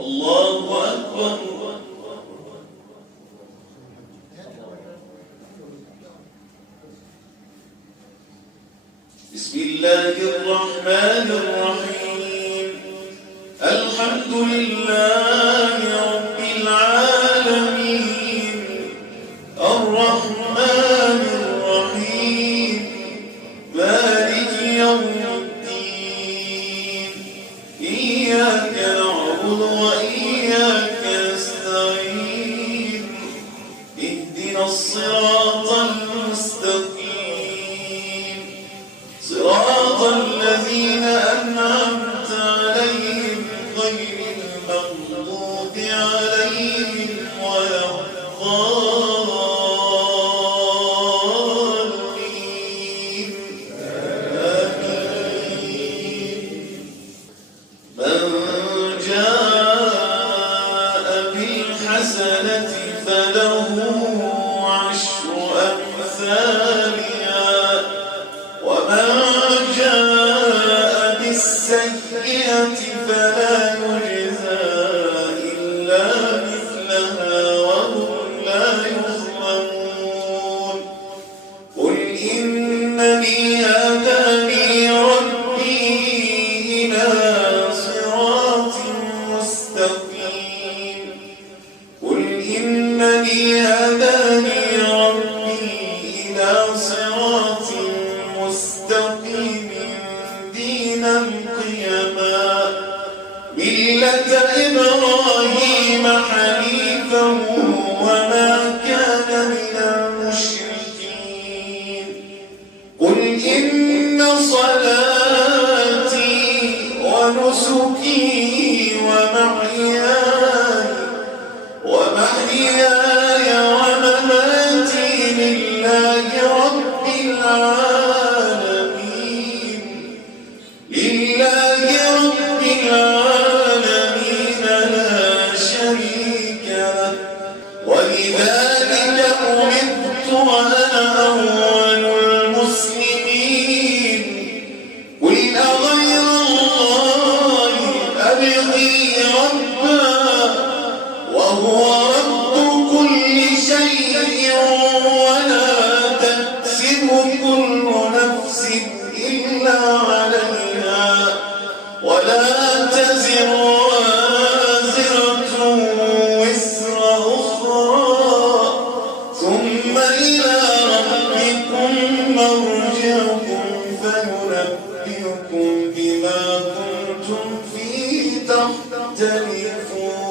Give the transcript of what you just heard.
الله أكبر. بسم الله الرحمن الرحيم. الحمد لله رب العالمين الرحمن الرحيم مالك يوم الدين إياك نعبد وإياك نستعين اهدنا الصراط المستقيم صراط الذين أنعمت عليهم غير المغضوب عليهم ولا الضالين آمين. من جاء بالحسنة فله عشر أمثالها ومن جاء بالسيئة فلا يجزى إلا مثلها وهم لا يظلمون. قل إنني هداني ربي إلى صراط مستقيم. قل إنني هداني ربي إلى صراط مستقيم دينا قيما ملة إبراهيم حنيفا وما كان من المشركين. قل إن صلاتي ونسكي ومحياي ومماتي لله رب العالمين لا شريك له وبذلك أمرت وأنا أول المسلمين. قل أغير الله أبغي ربا وهو رب كل شيء ولا تكسب كل نفس إلا عليها ولا تزر وازرة وزر أخرى ثم إلى ربكم مرجعكم فينبئكم بما كنتم فيه تختلفون.